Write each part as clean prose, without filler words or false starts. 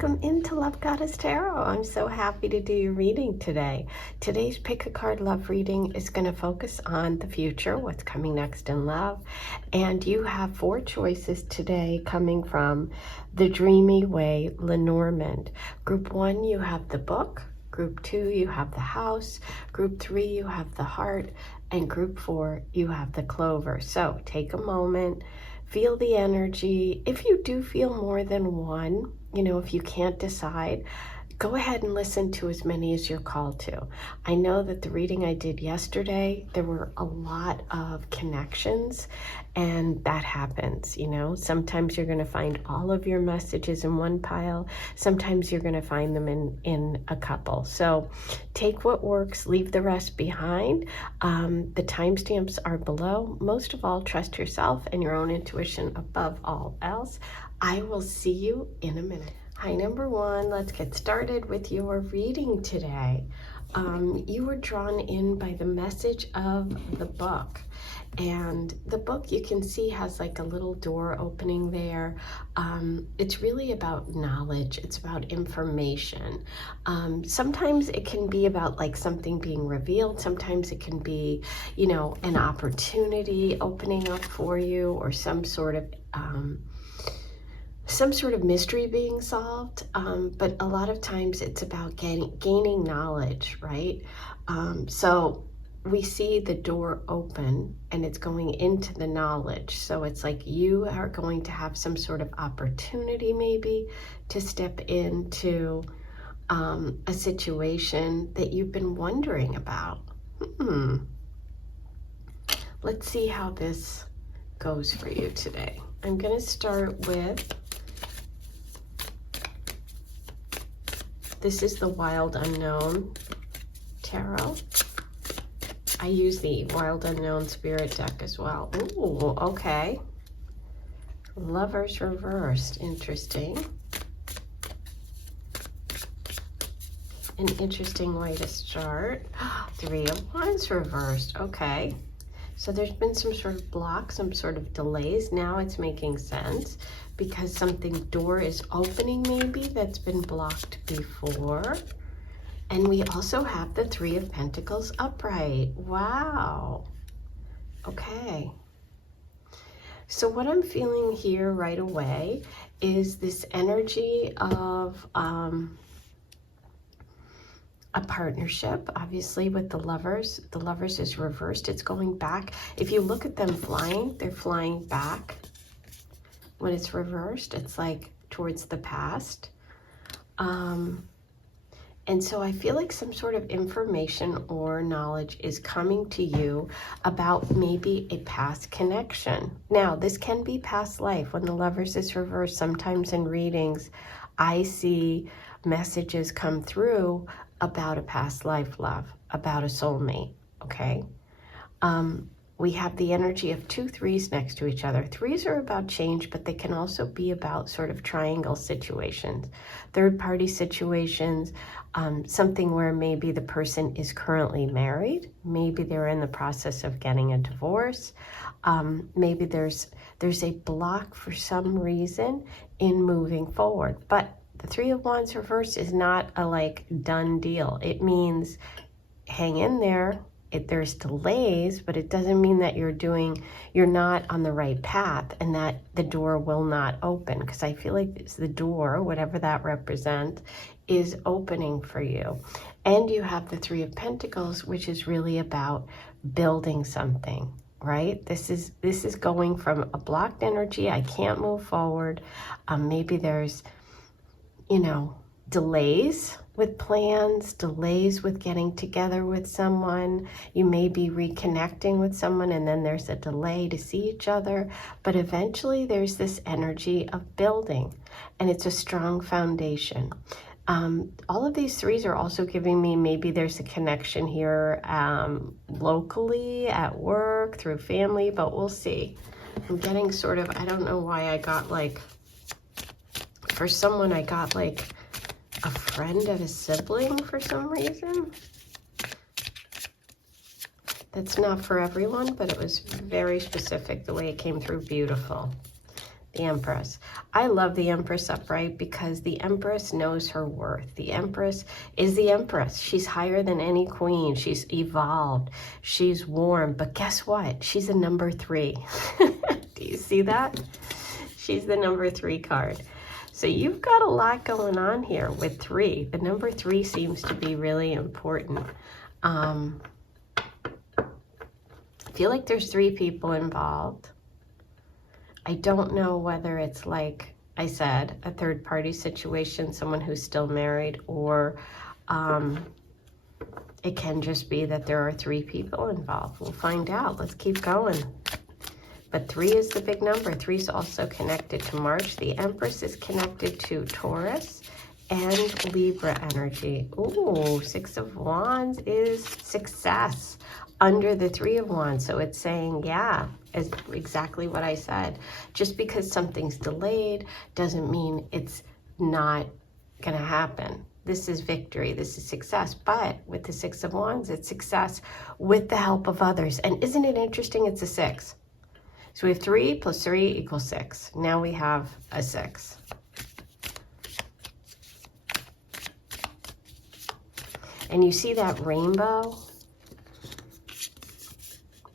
welcome into Love Goddess Tarot. I'm so happy to do your reading today. Today's Pick a Card Love reading is going to focus on the future, what's coming next in love. And you have 4 choices today coming from The Dreamy Way, Lenormand. Group 1, you have the book. Group 2, you have the house. Group 3, you have the heart. And group 4, you have the clover. So take a moment. Feel the energy. If you do feel more than one, if you can't decide, go ahead and listen to as many as you're called to. I know that the reading I did yesterday, there were a lot of connections, and that happens, Sometimes you're going to find all of your messages in one pile. Sometimes you're going to find them in a couple. So take what works, leave the rest behind. The timestamps are below. Most of all, trust yourself and your own intuition above all else. I will see you in a minute. Hi, number 1. Let's get started with your reading today. You were drawn in by the message of the book. And the book, you can see, has like a little door opening there. It's really about knowledge. It's about information. Sometimes it can be about like something being revealed. Sometimes it can be, an opportunity opening up for you, or some sort of mystery being solved, but a lot of times it's about gaining knowledge, right? So we see the door open and it's going into the knowledge. So it's like you are going to have some sort of opportunity maybe to step into a situation that you've been wondering about. Let's see how this goes for you today. I'm going to start with, this is the Wild Unknown Tarot. I use the Wild Unknown Spirit deck as well. Ooh, okay. Lovers reversed, interesting. An interesting way to start. 3 of Wands reversed, okay. So there's been some sort of block, some sort of delays. Now it's making sense because door is opening maybe that's been blocked before. And we also have the 3 of Pentacles upright. Wow. Okay. So what I'm feeling here right away is this energy of a partnership, obviously, with the lovers. The lovers is reversed. It's going back. If you look at them flying, they're flying back. When it's reversed, it's like towards the past. And so I feel like some sort of information or knowledge is coming to you about maybe a past connection. Now, this can be past life. When the lovers is reversed, sometimes in readings, I see messages come through about a past life love, about a soulmate, okay? We have the energy of 2 3s next to each other. 3s are about change, but they can also be about sort of triangle situations, third-party situations, something where maybe the person is currently married. Maybe they're in the process of getting a divorce. Maybe there's a block for some reason in moving forward. But the 3 of Wands reversed is not a done deal. It means hang in there. There's delays, but it doesn't mean that you're not on the right path and that the door will not open, because I feel like it's the door, whatever that represents, is opening for you. And you have the 3 of Pentacles, which is really about building something, right? This is going from a blocked energy. I can't move forward. Maybe there's, delays with plans, delays with getting together with someone. You may be reconnecting with someone and then there's a delay to see each other, but eventually there's this energy of building, and it's a strong foundation. All of these 3s are also giving me maybe there's a connection here locally, at work, through family, but we'll see. I'm getting sort of, I don't know why I got for someone I got a friend of a sibling for some reason. That's not for everyone, but it was very specific the way it came through. Beautiful. The Empress. I love the Empress upright because the Empress knows her worth. The Empress is the Empress. She's higher than any queen. She's evolved. She's warm. But guess what? She's a number 3. Do you see that? She's the number 3 card. So you've got a lot going on here with 3. The number 3 seems to be really important. I feel like there's 3 people involved. I don't know whether it's, like I said, a third-party situation, someone who's still married, or it can just be that there are 3 people involved. We'll find out. Let's keep going. But 3 is the big number. 3 is also connected to March. The Empress is connected to Taurus and Libra energy. Ooh, 6 of Wands is success under the 3 of Wands. So it's saying, yeah, is exactly what I said. Just because something's delayed doesn't mean it's not going to happen. This is victory. This is success. But with the 6 of Wands, it's success with the help of others. And isn't it interesting? It's a 6. So we have 3 plus 3 equals 6. Now we have a 6. And you see that rainbow?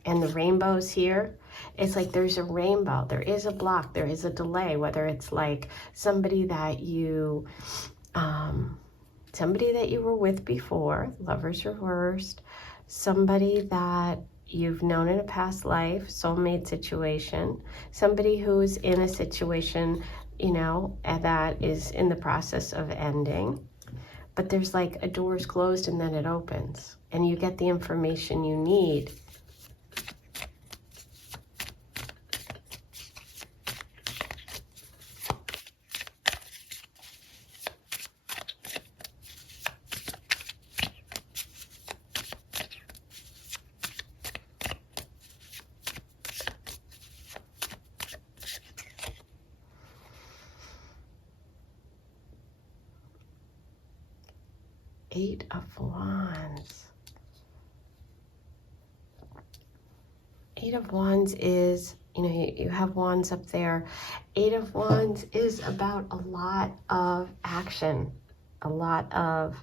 And the rainbows here? It's like there's a rainbow. There is a block. There is a delay. Whether it's like somebody that you were with before, lovers reversed, somebody that you've known in a past life, soulmate situation, somebody who's in a situation, you know, that is in the process of ending. But there's like a door's closed and then it opens and you get the information you need. Eight of Wands. 8 of Wands is, you know, you have wands up there. 8 of Wands is about a lot of action, a lot of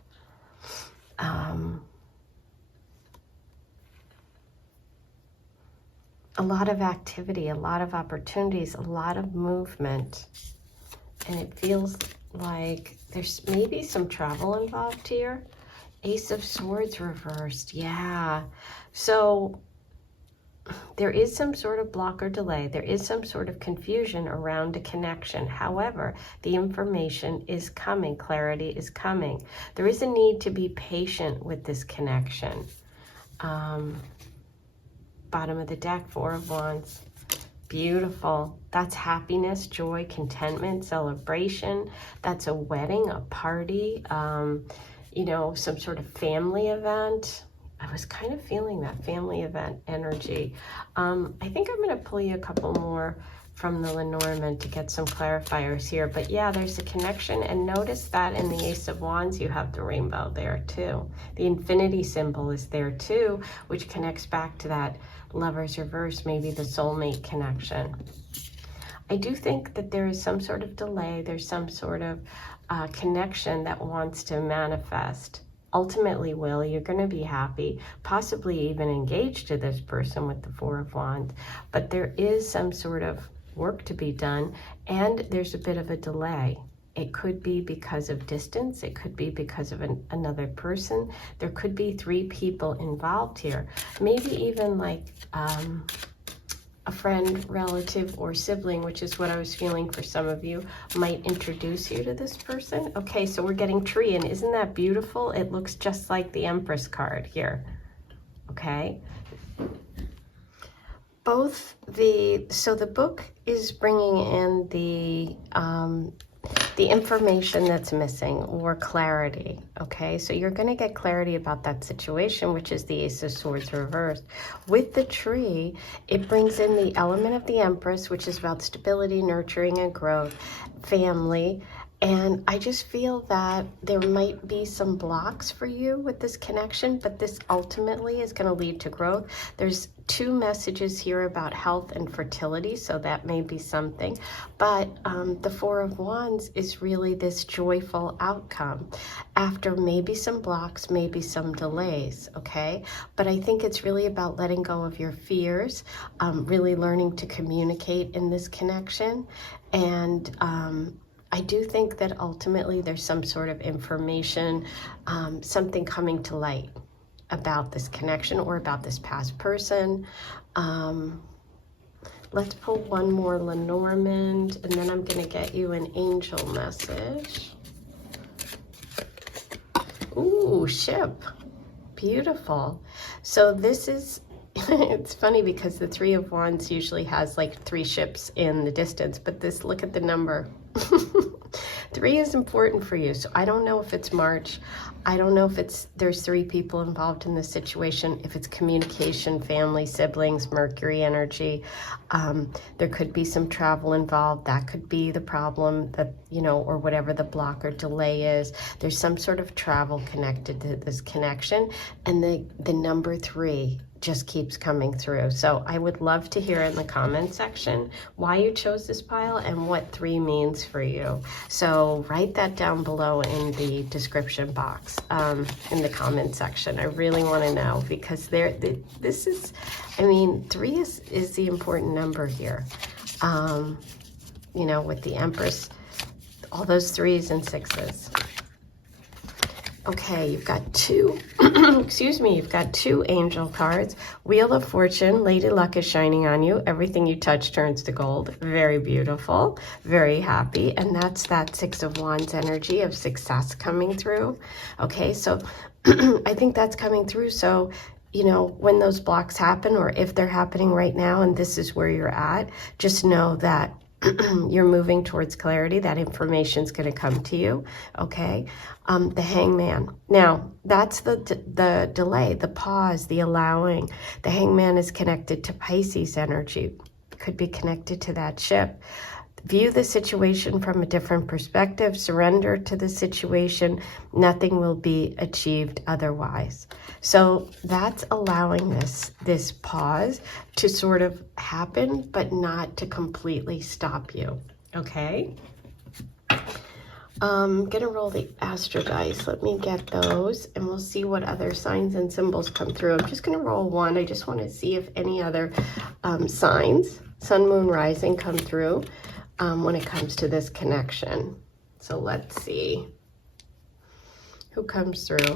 activity, a lot of opportunities, a lot of movement. And it feels like there's maybe some travel involved here. Ace of Swords reversed. Yeah. So there is some sort of block or delay. There is some sort of confusion around a connection. However, the information is coming. Clarity is coming. There is a need to be patient with this connection. Bottom of the deck, 4 of Wands. Beautiful. That's happiness, joy, contentment, celebration. That's a wedding, a party, you know, some sort of family event. I was kind of feeling that family event energy. I think I'm going to pull you a couple more from the Lenormand to get some clarifiers here. But yeah, there's a connection. And notice that in the Ace of Wands, you have the rainbow there too. The infinity symbol is there too, which connects back to that Lovers reverse, maybe the soulmate connection. I do think that there is some sort of delay. There's some sort of connection that wants to manifest. Ultimately, you're going to be happy, possibly even engaged to this person with the 4 of Wands. But there is some sort of work to be done, and there's a bit of a delay. It could be because of distance. It could be because of another person. There could be 3 people involved here. Maybe even like a friend, relative, or sibling, which is what I was feeling for some of you, might introduce you to this person. Okay, so we're getting tree, and isn't that beautiful? It looks just like the Empress card here. Okay. So the book is bringing in the information that's missing, or clarity. Okay, so you're going to get clarity about that situation, which is the Ace of Swords reversed. With the tree, it brings in the element of the Empress, which is about stability, nurturing, and growth, family, And I just feel that there might be some blocks for you with this connection, but this ultimately is going to lead to growth. There's 2 messages here about health and fertility, so that may be something. But the 4 of Wands is really this joyful outcome after maybe some blocks, maybe some delays, okay? But I think it's really about letting go of your fears, really learning to communicate in this connection. And I do think that ultimately there's some sort of information, something coming to light about this connection or about this past person. Let's pull one more Lenormand, and then I'm going to get you an angel message. Ooh, ship. Beautiful. So this is, it's funny because the 3 of Wands usually has like 3 ships in the distance, but this, look at the number. 3 is important for you. So I don't know if it's March. I don't know if there's 3 people involved in this situation, if it's communication, family, siblings, Mercury energy. There could be some travel involved. That could be the problem, that, you know, or whatever the block or delay is. There's some sort of travel connected to this connection, and the number 3 just keeps coming through. So I would love to hear in the comment section why you chose this pile and what 3 means for you. So write that down below in the description box, in the comment section. I really want to know, because this is, I mean, 3 is the important number here. You know, with the Empress, all those 3s and 6s. Okay, you've got 2, excuse me, you've got 2 angel cards. Wheel of Fortune, Lady Luck is shining on you. Everything you touch turns to gold. Very beautiful, very happy. And that's that 6 of Wands energy of success coming through. Okay, so I think that's coming through. So, you know, when those blocks happen, or if they're happening right now and this is where you're at, just know that you're moving towards clarity. That information's going to come to you, okay? The Hangman. Now, that's the delay, the pause, the allowing. The Hangman is connected to Pisces energy. Could be connected to that ship. View the situation from a different perspective. Surrender to the situation. Nothing will be achieved otherwise. So that's allowing this pause to sort of happen, but not to completely stop you. Okay? I'm gonna roll the Astro dice. Let me get those, and we'll see what other signs and symbols come through. I'm just gonna roll 1. I just want to see if any other signs, Sun, Moon, Rising, come through when it comes to this connection. So let's see who comes through.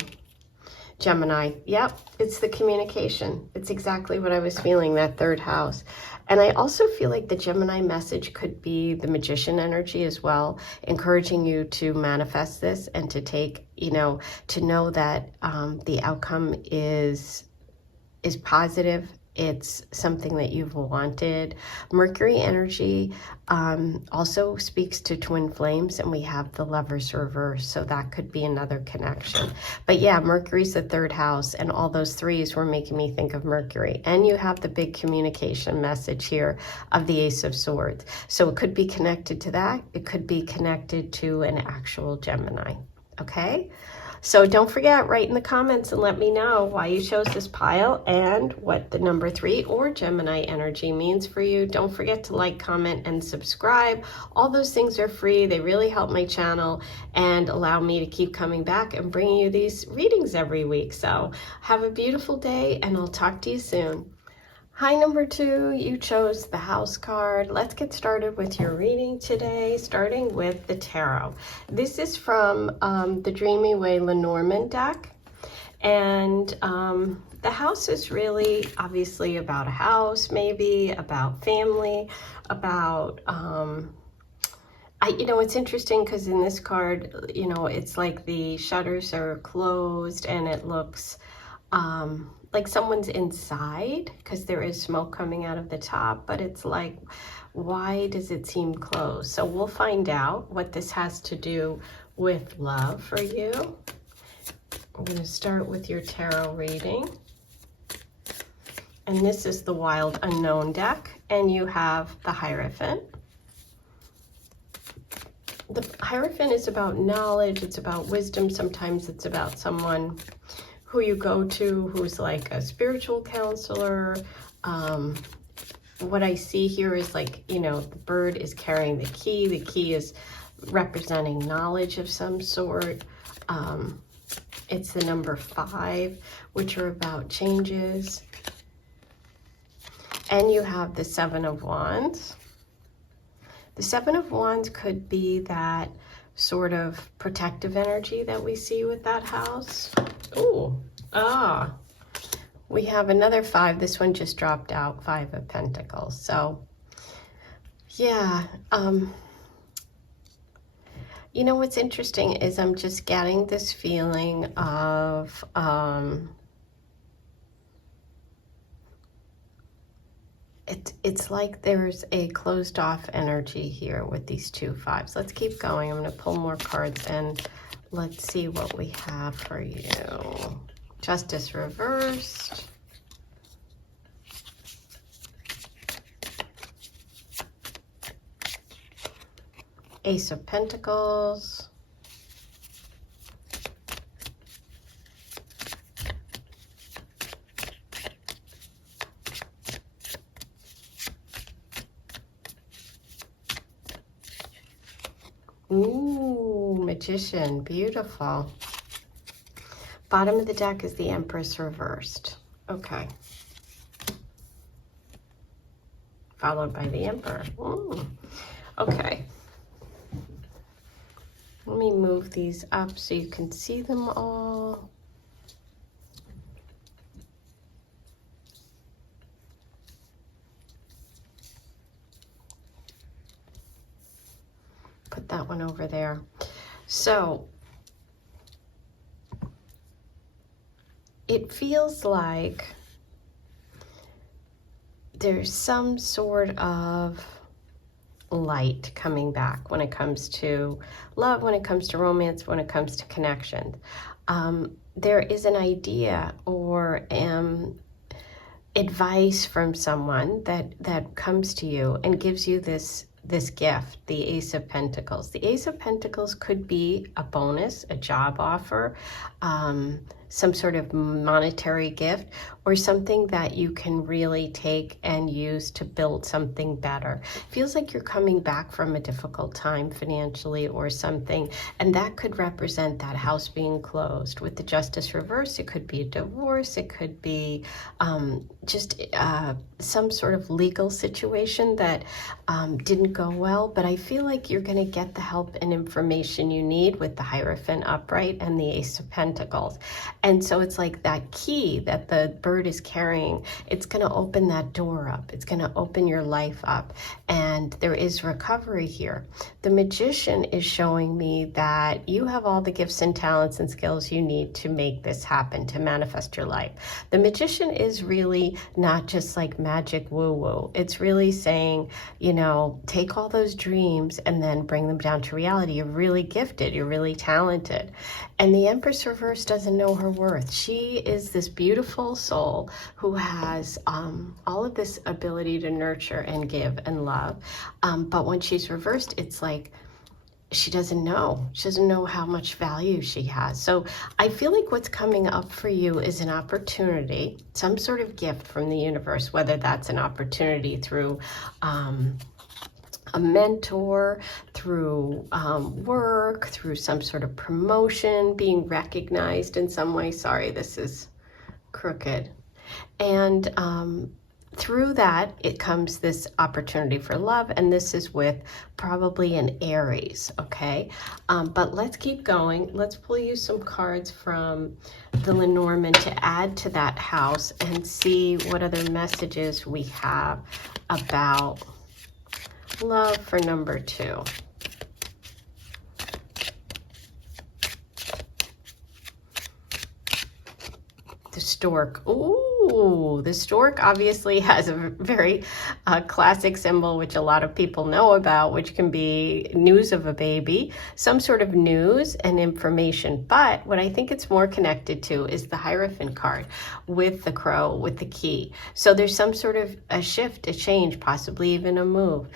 Gemini. Yep, it's the communication. It's exactly what I was feeling, that 3rd house. And I also feel like the Gemini message could be the Magician energy as well, encouraging you to manifest this and to take, you know, to know that the outcome is positive. It's something that you've wanted. Mercury energy also speaks to twin flames, and we have the Lovers reverse, so that could be another connection. But yeah, Mercury's the 3rd house, and all those 3s were making me think of Mercury. And you have the big communication message here of the Ace of Swords. So it could be connected to that. It could be connected to an actual Gemini, okay? So don't forget, write in the comments and let me know why you chose this pile and what the number 3 or Gemini energy means for you. Don't forget to like, comment, and subscribe. All those things are free. They really help my channel and allow me to keep coming back and bringing you these readings every week. So have a beautiful day, and I'll talk to you soon. Hi, number 2, you chose the House card. Let's get started with your reading today, starting with the Tarot. This is from the Dreamy Way Lenormand deck. And the House is really obviously about a house, maybe about family, about, you know, it's interesting because in this card, you know, it's like the shutters are closed and it looks like someone's inside because there is smoke coming out of the top, but it's like, why does it seem closed? So we'll find out what this has to do with love for you. I'm going to start with your tarot reading. And this is the Wild Unknown deck, and you have the Hierophant. the Hierophant is about knowledge, it's about wisdom. Sometimes it's about someone who you go to who's like a spiritual counselor. What I see here is like, you know, the bird is carrying the key. The key is representing knowledge of some sort. It's the number 5, which are about changes. And you have the 7 of Wands. The 7 of Wands could be that sort of protective energy that we see with that house. Ooh, we have another 5. This one just dropped out, 5 of Pentacles. So, yeah. You know, what's interesting is I'm just getting this feeling of, it's like there's a closed off energy here with these 2 5s. Let's keep going. I'm going to pull more cards and let's see what we have for you. Justice reversed. Ace of Pentacles. Ooh, Magician, beautiful. Bottom of the deck is the Empress reversed. Okay. Followed by the Emperor. Ooh. Okay. Let me move these up so you can see them all. Put that one over there. So it feels like there's some sort of light coming back when it comes to love, when it comes to romance, when it comes to connection. There is an idea or advice from someone that comes to you and gives you this gift, the Ace of Pentacles. The Ace of Pentacles could be a bonus, a job offer, some sort of monetary gift, or something that you can really take and use to build something better. Feels like you're coming back from a difficult time financially or something, and that could represent that house being closed. With the Justice reversed, it could be a divorce, it could be just some sort of legal situation that didn't go well, but I feel like you're going to get the help and information you need with the Hierophant upright and the Ace of Pentacles. And so it's like that key that the bird is carrying, it's going to open that door up. It's going to open your life up. And there is recovery here. The Magician is showing me that you have all the gifts and talents and skills you need to make this happen, to manifest your life. The Magician is really not just like magic woo-woo. It's really saying, you know, take all those dreams and then bring them down to reality. You're really gifted. You're really talented. And the Empress reverse doesn't know her worth. She is this beautiful soul who has all of this ability to nurture and give and love. But when she's reversed, it's like she doesn't know. She doesn't know how much value she has. So I feel like what's coming up for you is an opportunity, some sort of gift from the universe, whether that's an opportunity through a mentor, through work, through some sort of promotion, being recognized in some way. Sorry, this is crooked. And through that, it comes this opportunity for love, and this is with probably an Aries, okay? But let's keep going. Let's pull you some cards from the Lenormand to add to that house and see what other messages we have about love for number 2. The Stork. Ooh, Ooh, the stork obviously has a very classic symbol, which a lot of people know about, which can be news of a baby, some sort of news and information. But what I think it's more connected to is the Hierophant card with the crow, with the key. So there's some sort of a shift, a change, possibly even a move.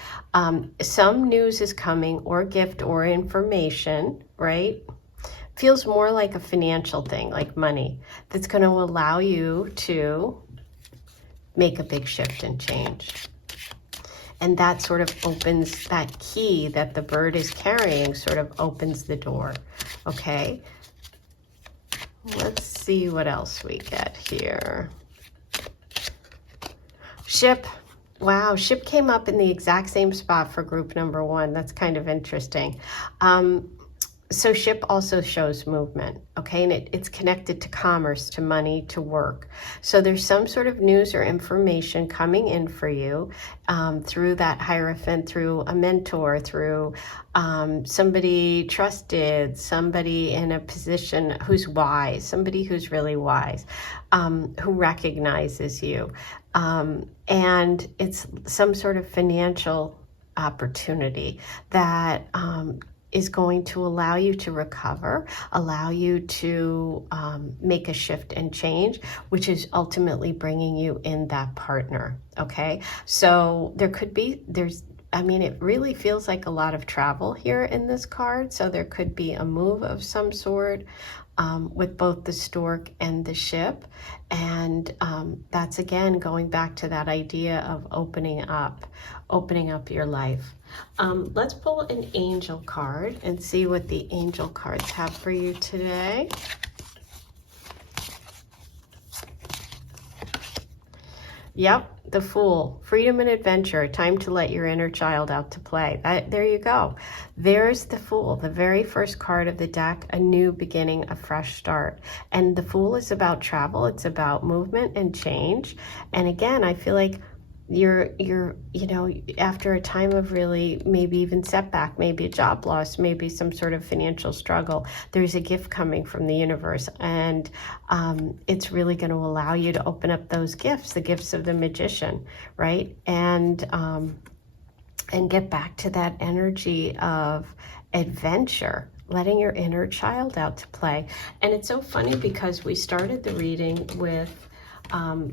Some news is coming, or gift or information, right? Feels more like a financial thing, like money, that's going to allow you to make a big shift and change. And that sort of opens, that key that the bird is carrying sort of opens the door. Okay, let's see what else we get here. Ship. Wow, ship came up in the exact same spot for group number 1. That's kind of interesting. So ship also shows movement, okay? And it's connected to commerce, to money, to work. So there's some sort of news or information coming in for you through that Hierophant, through a mentor, through somebody trusted, somebody in a position who's wise, somebody who's really wise, who recognizes you. And it's some sort of financial opportunity that is going to allow you to recover, allow you to make a shift and change, which is ultimately bringing you in that partner, okay? So there could be, I mean, it really feels like a lot of travel here in this card. So there could be a move of some sort with both the stork and the ship. And that's, again, going back to that idea of opening up your life. Let's pull an angel card and see what the angel cards have for you today. Yep, the Fool, freedom and adventure, time to let your inner child out to play. There you go. There's the Fool, the very first card of the deck, a new beginning, a fresh start. And the Fool is about travel, it's about movement and change. And again, I feel like you're you know, after a time of really maybe even setback, maybe a job loss, maybe some sort of financial struggle, there's a gift coming from the universe, and it's really going to allow you to open up those gifts, the gifts of the magician, right? And get back to that energy of adventure, letting your inner child out to play. And it's so funny because we started the reading with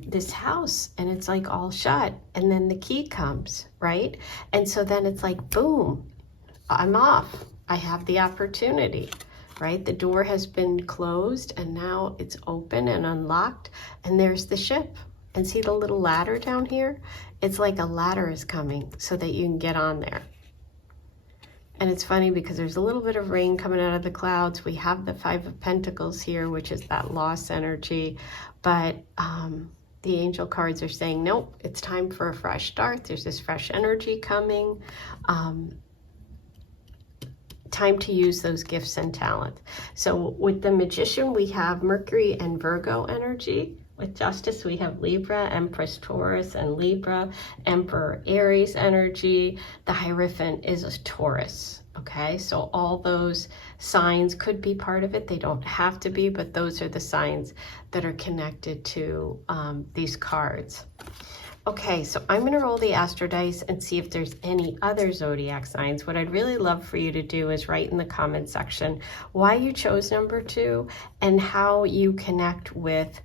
this house, and it's like all shut, and then the key comes, right? And so then it's like, boom, I'm off. I have the opportunity, right? The door has been closed and now it's open and unlocked, and there's the ship. And see the little ladder down here? It's like a ladder is coming so that you can get on there. And it's funny because there's a little bit of rain coming out of the clouds. We have the 5 of Pentacles here, which is that loss energy. But the angel cards are saying, nope, it's time for a fresh start. There's this fresh energy coming. Time to use those gifts and talents. So with the magician, we have Mercury and Virgo energy. With Justice, we have Libra, Empress Taurus, and Libra, Emperor Aries energy. The Hierophant is a Taurus, okay? So all those signs could be part of it. They don't have to be, but those are the signs that are connected to these cards. Okay, so I'm going to roll the astro dice and see if there's any other zodiac signs. What I'd really love for you to do is write in the comment section why you chose number 2 and how you connect with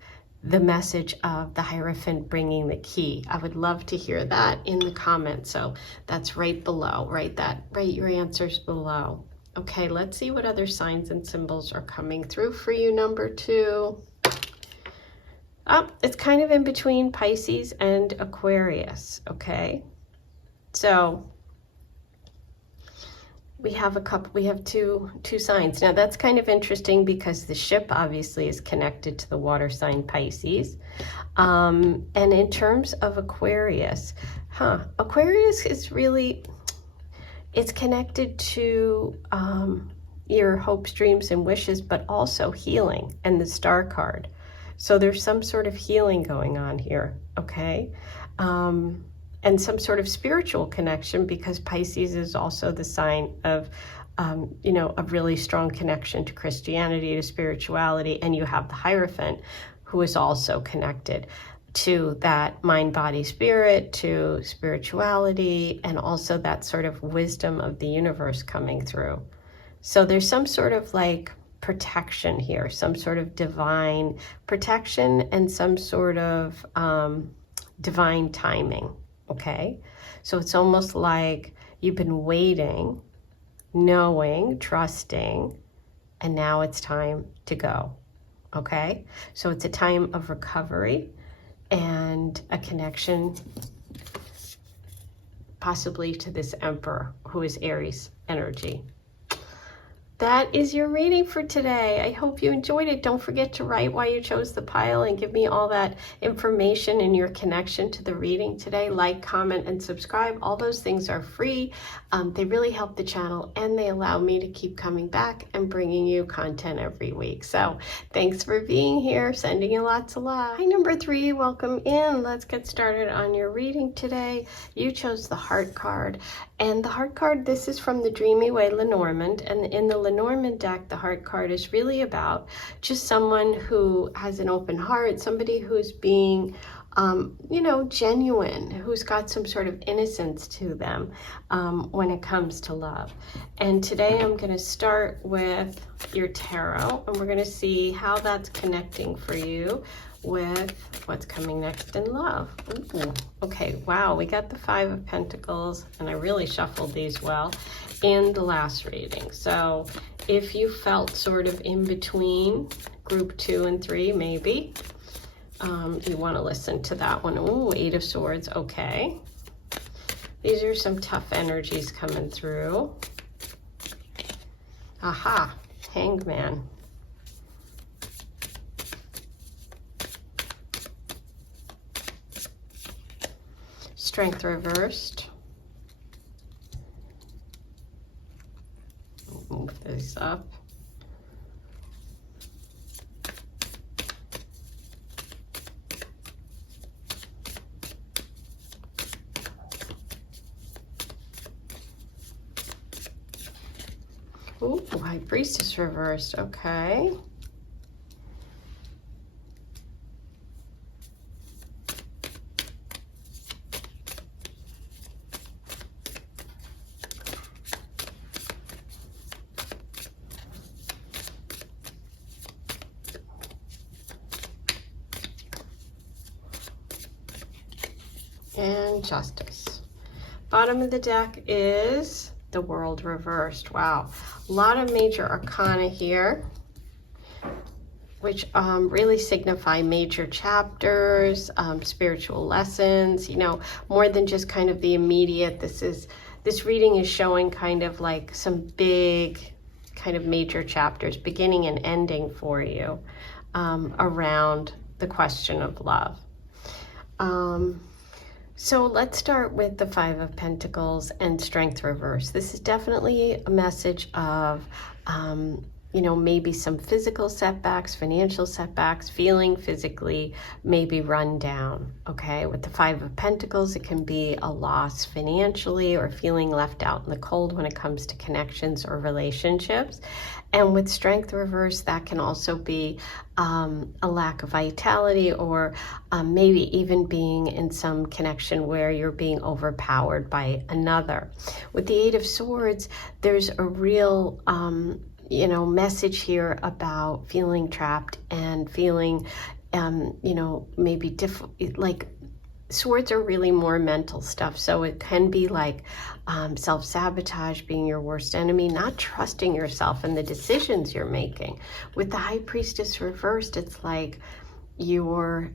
the message of the Hierophant bringing the key. I would love to hear that in the comments. So that's right below. Write your answers below. Okay, let's see what other signs and symbols are coming through for you, number 2. Oh, it's kind of in between Pisces and Aquarius, okay? So we have two signs. Now that's kind of interesting because the ship obviously is connected to the water sign Pisces. And in terms of Aquarius, Aquarius is really, it's connected to your hopes, dreams, and wishes, but also healing and the Star card. So there's some sort of healing going on here, okay? And some sort of spiritual connection, because Pisces is also the sign of, you know, a really strong connection to Christianity, to spirituality, and you have the Hierophant, who is also connected. to that mind, body, spirit, to spirituality, and also that sort of wisdom of the universe coming through. So there's some sort of like protection here, some sort of divine protection and some sort of divine timing, okay? So it's almost like you've been waiting, knowing, trusting, and now it's time to go, okay? So it's a time of recovery and a connection possibly to this Emperor who is Aries energy. That is your reading for today. I hope you enjoyed it. Don't forget to write why you chose the pile and give me all that information and your connection to the reading today. Like, comment, and subscribe. All those things are free. They really help the channel and they allow me to keep coming back and bringing you content every week. So thanks for being here. Sending you lots of love. Hi, number 3. Welcome in. Let's get started on your reading today. You chose the Heart card. And the Heart card, this is from the Dreamy Way Lenormand. And in the Lenormand deck, the Heart card is really about just someone who has an open heart, somebody who's being, you know, genuine, who's got some sort of innocence to them when it comes to love. And today I'm going to start with your tarot, and we're going to see how that's connecting for you with what's coming next in love. Ooh. Okay, wow, we got the 5 of Pentacles, and I really shuffled these well in the last reading. So if you felt sort of in between group 2 and 3, maybe you want to listen to that one. Ooh, 8 of Swords. Okay, these are some tough energies coming through. Aha, Hangman. Strength reversed. Move this up. Ooh, High Priestess reversed. Okay. And Justice. Bottom of the deck is the World reversed. Wow, a lot of major arcana here, which really signify major chapters, spiritual lessons, you know, more than just kind of the immediate. This reading is showing kind of like some big kind of major chapters, beginning and ending for you around the question of love. So let's start with the 5 of Pentacles and Strength reverse. This is definitely a message of, you know, maybe some physical setbacks, financial setbacks, feeling physically maybe run down, okay? With the 5 of Pentacles, it can be a loss financially or feeling left out in the cold when it comes to connections or relationships. And with Strength reverse, that can also be a lack of vitality or maybe even being in some connection where you're being overpowered by another. With the 8 of Swords, there's a real you know, message here about feeling trapped and feeling, you know, maybe like swords are really more mental stuff. So it can be like self-sabotage, being your worst enemy, not trusting yourself and the decisions you're making. With the High Priestess reversed, it's like you're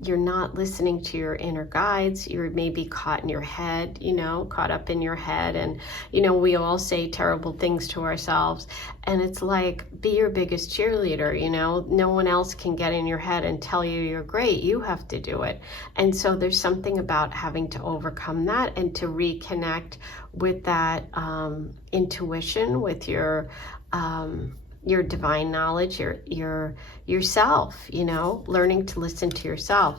not listening to your inner guides. You're maybe caught in your head, you know, caught up in your head. And, you know, we all say terrible things to ourselves. And it's like, be your biggest cheerleader, you know. No one else can get in your head and tell you you're great. You have to do it. And so there's something about having to overcome that and to reconnect with that intuition, with your divine knowledge, yourself, you know, learning to listen to yourself.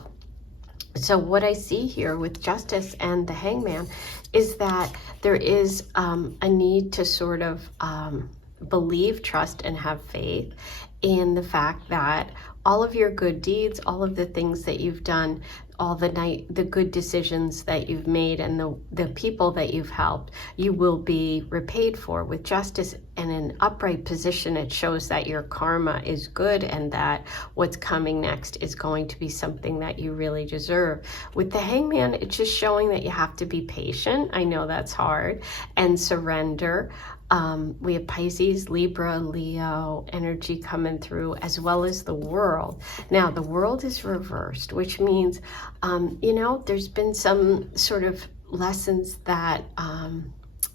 So what I see here with Justice and the Hangman is that there is a need to sort of believe, trust, and have faith in the fact that all of your good deeds, all of the things that you've done, all the good decisions that you've made, and the people that you've helped, you will be repaid for with justice. And an upright position, it shows that your karma is good and that what's coming next is going to be something that you really deserve. With the Hangman, it's just showing that you have to be patient. I know that's hard. And surrender. We have Pisces, Libra, Leo energy coming through, as well as the World. Now, the World is reversed, which means, there's been some sort of lessons that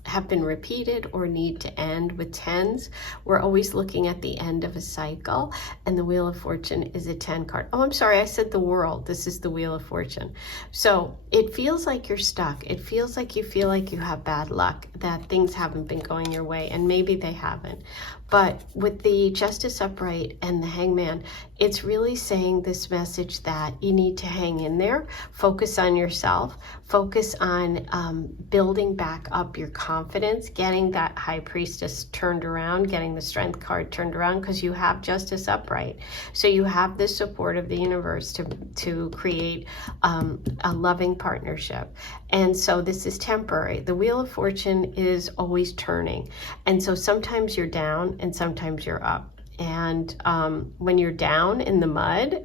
have been repeated or need to end. With tens, we're always looking at the end of a cycle, and the Wheel of Fortune is a 10 card. Oh, I'm sorry, I said the World. This is the Wheel of Fortune. So it feels like you're stuck. It feels like you feel like you have bad luck, that things haven't been going your way, and maybe they haven't. But with the Justice upright and the Hangman, it's really saying this message that you need to hang in there, focus on yourself, focus on building back up your confidence, getting that High Priestess turned around, getting the Strength card turned around, because you have Justice upright. So you have the support of the universe to create a loving partnership. And so this is temporary. The Wheel of Fortune is always turning. And so sometimes you're down and sometimes you're up. And when you're down in the mud,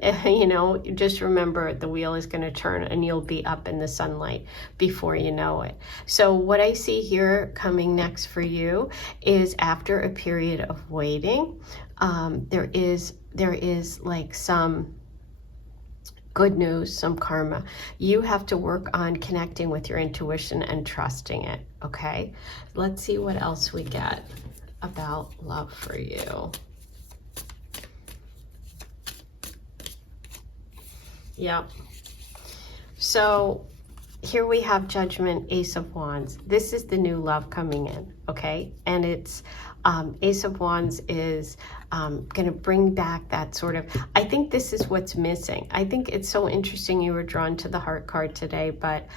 just remember the wheel is going to turn and you'll be up in the sunlight before you know it. So what I see here coming next for you is, after a period of waiting, there is like some good news, some karma. You have to work on connecting with your intuition and trusting it, okay? Let's see what else we get about love for you. Yep. So here we have Judgment, Ace of Wands. This is the new love coming in, okay? And it's Ace of Wands is going to bring back that sort of, I think this is what's missing. I think it's so interesting you were drawn to the Heart card today, but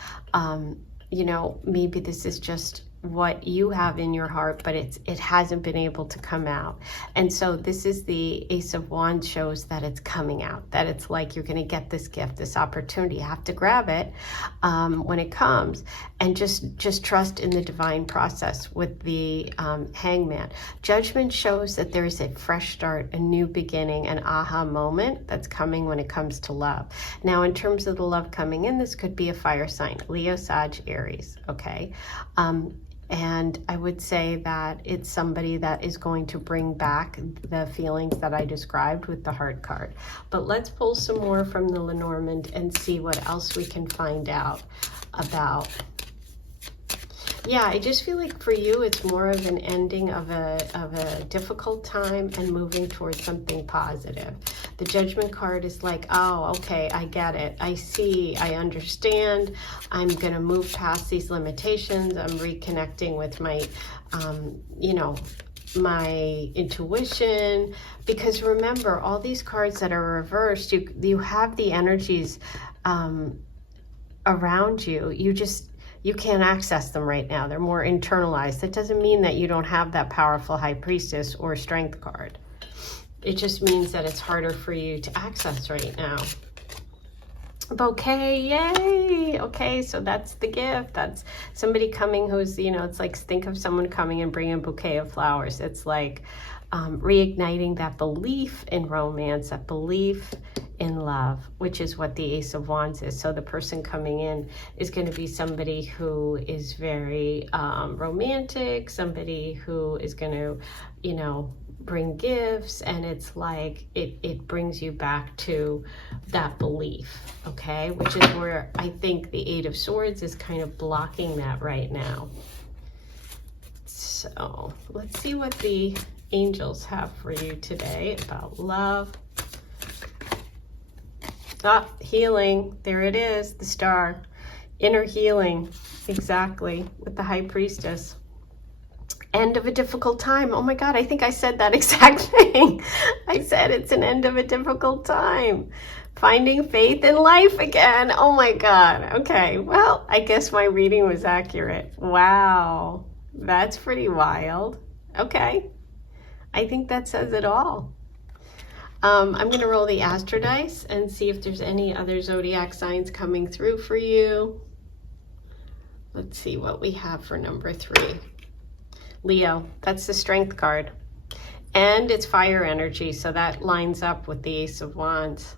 maybe this is just what you have in your heart, but it hasn't been able to come out. And so this is the Ace of Wands, shows that it's coming out, that it's like you're going to get this gift, this opportunity. You have to grab it when it comes, and just trust in the divine process. With the Hangman, Judgment shows that there is a fresh start, a new beginning, an aha moment that's coming when it comes to love. Now, in terms of the love coming in, this could be a fire sign, Leo, Sag, Aries, okay? And I would say that it's somebody that is going to bring back the feelings that I described with the Heart card. But let's pull some more from the Lenormand and see what else we can find out about. Yeah, I just feel like for you, it's more of an ending of a difficult time and moving towards something positive. The Judgment card is like, oh, okay, I get it. I see, I understand. I'm going to move past these limitations. I'm reconnecting with my, my intuition. Because remember, all these cards that are reversed, you have the energies around you. You can't access them right now. They're more internalized. That doesn't mean that you don't have that powerful High Priestess or Strength card. It just means that it's harder for you to access right now. Bouquet, yay! Okay, so that's the gift. That's somebody coming who's, it's like, think of someone coming and bringing a bouquet of flowers. It's like reigniting that belief in romance, that belief in love, which is what the Ace of Wands is. So the person coming in is going to be somebody who is very romantic, somebody who is going to, bring gifts, and it's like it brings you back to that belief, okay? Which is where I think the Eight of Swords is kind of blocking that right now. So let's see what the angels have for you today about love. Ah, healing. There it is, the star. Inner healing. Exactly, with the High Priestess. End of a difficult time. Oh my God, I think I said that exact thing. I said it's an end of a difficult time. Finding faith in life again. Oh my God. Okay, well, I guess my reading was accurate. Wow, that's pretty wild. Okay, I think that says it all. I'm going to roll the Astro Dice and see if there's any other zodiac signs coming through for you. Let's see what we have for number 3. Leo, that's the Strength card. And it's fire energy, so that lines up with the Ace of Wands.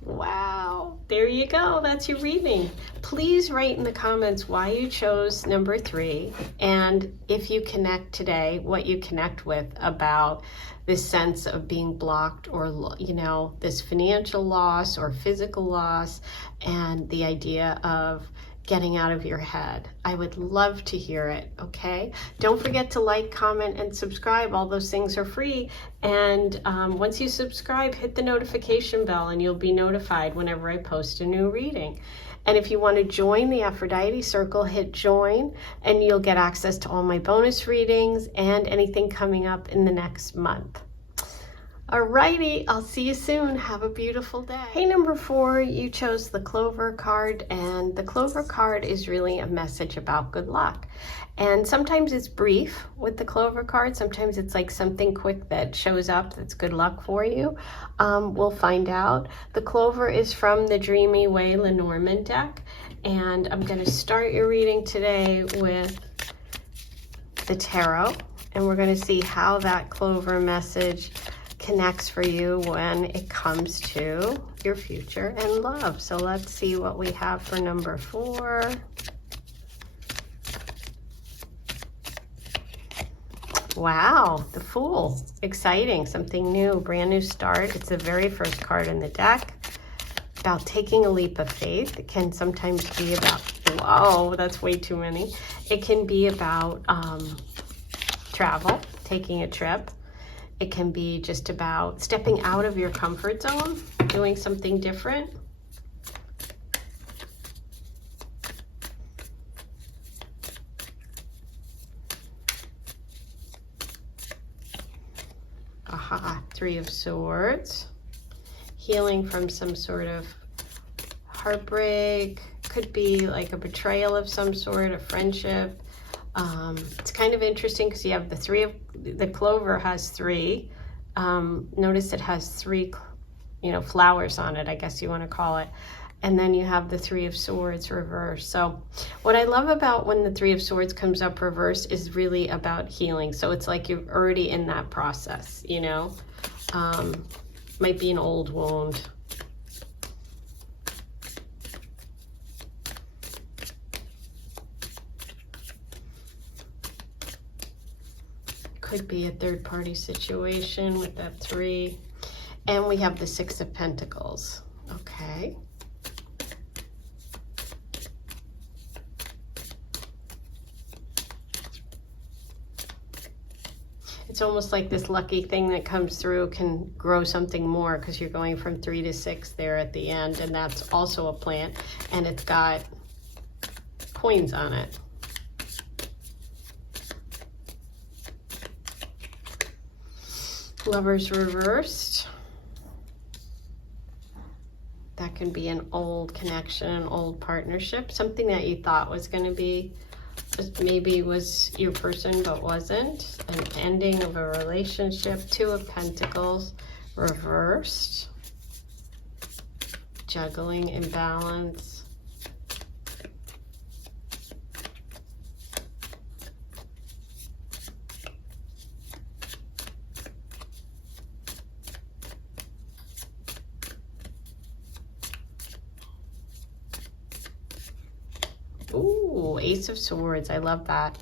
Wow, there you go. That's your reading. Please write in the comments why you chose number 3, and if you connect today, what you connect with about this sense of being blocked, or, you know, this financial loss or physical loss, and the idea of getting out of your head. I would love to hear it, okay? Don't forget to like, comment, and subscribe. All those things are free. And once you subscribe, hit the notification bell and you'll be notified whenever I post a new reading. And if you want to join the Aphrodite Circle, hit join and you'll get access to all my bonus readings and anything coming up in the next month. Alrighty, I'll see you soon. Have a beautiful day. Hey, number 4, you chose the Clover card, and the Clover card is really a message about good luck. And sometimes it's brief with the Clover card. Sometimes it's like something quick that shows up that's good luck for you. We'll find out. The Clover is from the Dreamy Way Lenormand deck, and I'm going to start your reading today with the tarot, and we're going to see how that Clover message connects for you when it comes to your future and love. So let's see what we have for number 4. Wow, the Fool. Exciting, something new, brand new start. It's the very first card in the deck. About taking a leap of faith. It can sometimes be about, whoa, that's way too many. It can be about travel, taking a trip. It can be just about stepping out of your comfort zone, doing something different. Aha, 3 of Swords. Healing from some sort of heartbreak. Could be like a betrayal of some sort, a friendship. It's kind of interesting because you have the Clover has 3. Notice it has 3, flowers on it, I guess you want to call it. And then you have the 3 of Swords reversed. So what I love about when the 3 of Swords comes up reversed is really about healing. So it's like you're already in that process, might be an old wound. Could be a third-party situation with that 3. And we have the 6 of Pentacles. Okay. It's almost like this lucky thing that comes through can grow something more, because you're going from 3 to 6 there at the end, and that's also a plant, and it's got coins on it. Lovers reversed. That can be an old connection, an old partnership, something that you thought was going to be, maybe was your person but wasn't. An ending of a relationship. 2 of Pentacles reversed. Juggling, imbalance. Ooh, Ace of Swords. I love that.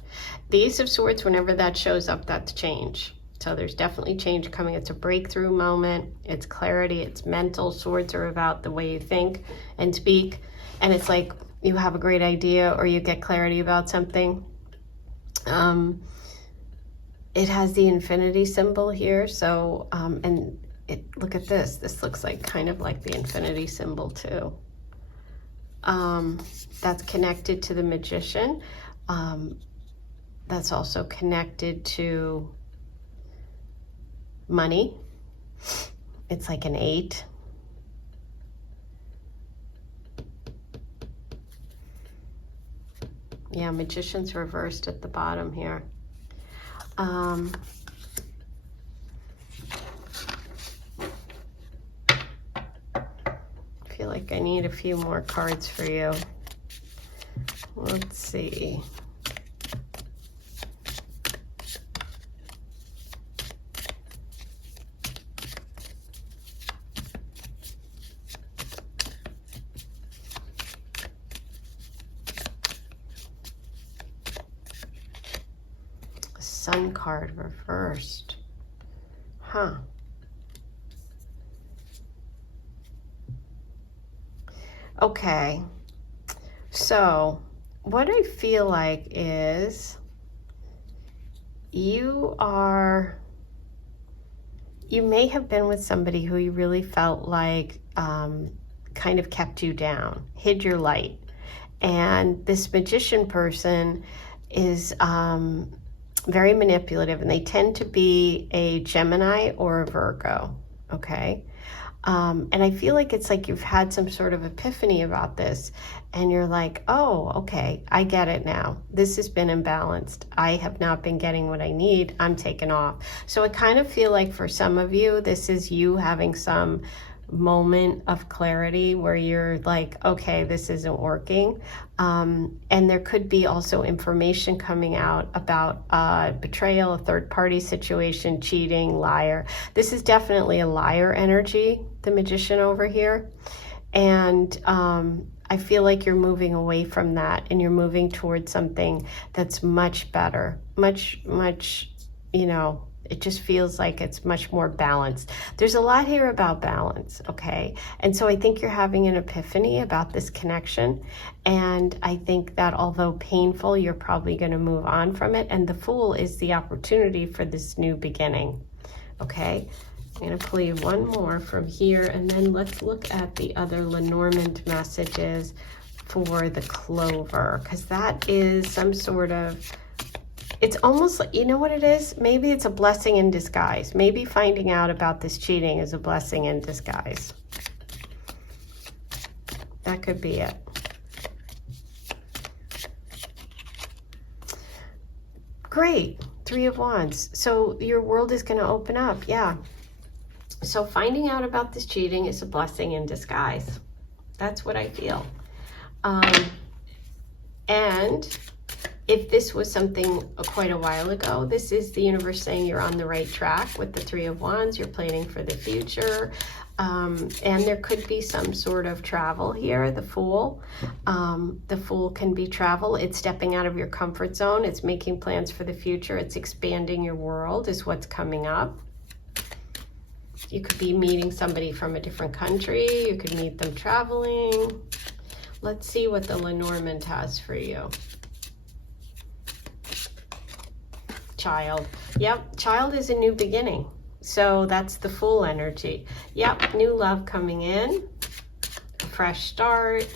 The Ace of Swords, whenever that shows up, that's change. So there's definitely change coming. It's a breakthrough moment. It's clarity. It's mental. Swords are about the way you think and speak. And it's like you have a great idea or you get clarity about something. It has the infinity symbol here. So, and look at this. This looks like kind of like the infinity symbol too. That's connected to the Magician. That's also connected to money. It's like an 8. Yeah, Magician's reversed at the bottom here. I need a few more cards for you. Let's see. Sun card reversed. Huh. Okay. So what I feel like is you may have been with somebody who you really felt like kind of kept you down, hid your light. And this magician person is very manipulative, and they tend to be a Gemini or a Virgo, okay? And I feel like it's like you've had some sort of epiphany about this, and you're like, oh, okay, I get it now. This has been imbalanced. I have not been getting what I need. I'm taken off. So I kind of feel like for some of you, this is you having some moment of clarity where you're like, okay, this isn't working. And there could be also information coming out about betrayal, a third party situation, cheating, liar. This is definitely a liar energy, the magician over here. And I feel like you're moving away from that, and you're moving towards something that's much better, much, you know, it just feels like it's much more balanced. There's a lot here about balance, okay? And so I think you're having an epiphany about this connection. And I think that although painful, you're probably going to move on from it. And the Fool is the opportunity for this new beginning, okay? I'm going to pull you one more from here, and then let's look at the other Lenormand messages for the Clover, because that is some sort of, it's almost like, you know what it is? Maybe it's a blessing in disguise. Maybe finding out about this cheating is a blessing in disguise. That could be it. Great. Three of Wands. So your world is going to open up. Yeah. So finding out about this cheating is a blessing in disguise. That's what I feel. And if this was something quite a while ago, this is the universe saying you're on the right track with the Three of Wands. You're planning for the future. And there could be some sort of travel here, the Fool. The Fool can be travel. It's stepping out of your comfort zone. It's making plans for the future. It's expanding your world is what's coming up. You could be meeting somebody from a different country. You could meet them traveling. Let's see what the Lenormand has for you. Child. Yep, child is a new beginning. So that's the Fool energy. Yep, new love coming in. A fresh start.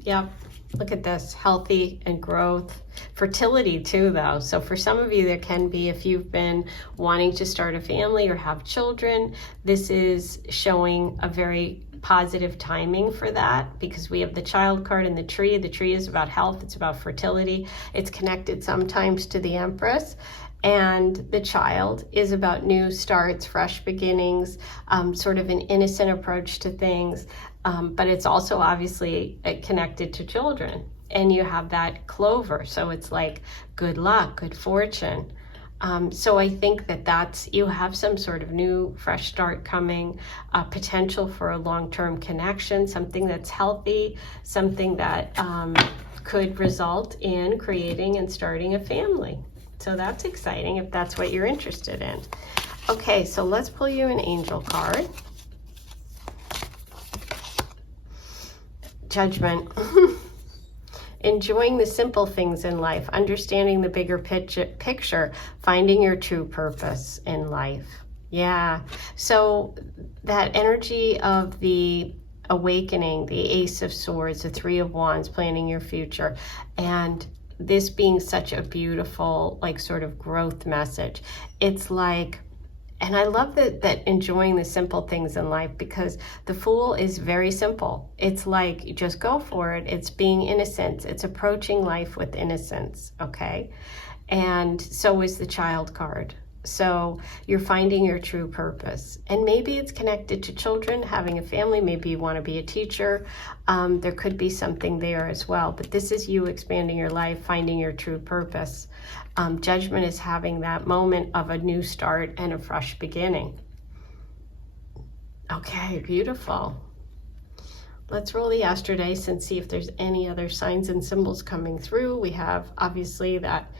Yep, look at this. Healthy and growth. Fertility too, though. So for some of you, there can be, if you've been wanting to start a family or have children, this is showing a very positive timing for that, because we have the Child card and the Tree. The Tree is about health. It's about fertility. It's connected sometimes to the Empress. And the Child is about new starts, fresh beginnings, sort of an innocent approach to things. But it's also obviously connected to children. And you have that Clover. So it's like good luck, good fortune. So I think that that's, you have some sort of new fresh start coming, potential for a long-term connection, something that's healthy, something that could result in creating and starting a family. So that's exciting if that's what you're interested in. Okay, so let's pull you an angel card. Judgment. Enjoying the simple things in life, understanding the bigger picture, finding your true purpose in life. Yeah, so that energy of the awakening, the Ace of Swords, the Three of Wands, planning your future, and this being such a beautiful, like, sort of growth message. It's like, and I love that enjoying the simple things in life, because the Fool is very simple. It's like, you just go for it. It's being innocent. It's approaching life with innocence, okay? And so is the Child card. So you're finding your true purpose. And maybe it's connected to children, having a family. Maybe you want to be a teacher. There could be something there as well. But this is you expanding your life, finding your true purpose. Judgment is having that moment of a new start and a fresh beginning. Okay, beautiful. Let's roll the Astro Dice and see if there's any other signs and symbols coming through. We have obviously that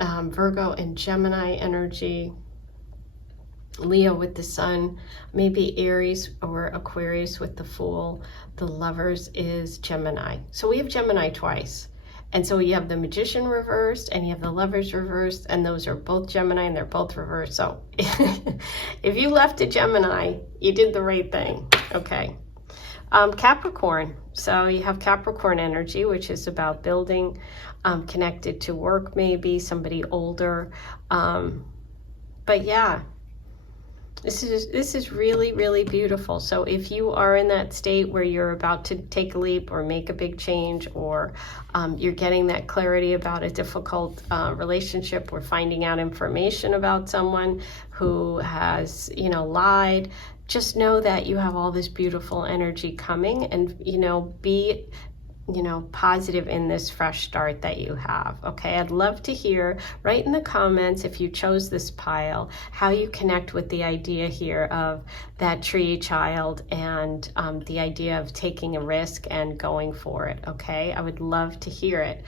Virgo and Gemini energy, Leo with the Sun, maybe Aries or Aquarius with the Fool. The Lovers is Gemini. So we have Gemini twice. And so you have the Magician reversed and you have the Lovers reversed, and those are both Gemini and they're both reversed. So if you left a Gemini, you did the right thing. Okay. Capricorn. So you have Capricorn energy, which is about building, connected to work, maybe somebody older. But yeah, this is really, really beautiful. So if you are in that state where you're about to take a leap or make a big change, or you're getting that clarity about a difficult relationship, or finding out information about someone who has, lied, just know that you have all this beautiful energy coming, and, be positive in this fresh start that you have. Okay, I'd love to hear, write in the comments if you chose this pile, how you connect with the idea here of that tree child and the idea of taking a risk and going for it. Okay, I would love to hear it.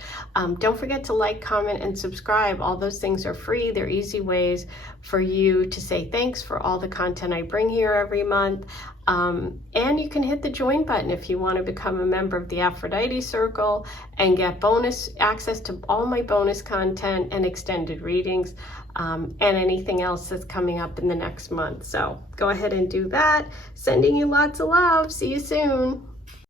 Don't forget to like, comment, and subscribe. All those things are free. They're easy ways for you to say thanks for all the content I bring here every month. And you can hit the join button if you want to become a member of the Aphrodite Circle and get bonus access to all my bonus content and extended readings, and anything else that's coming up in the next month. So go ahead and do that. Sending you lots of love. See you soon.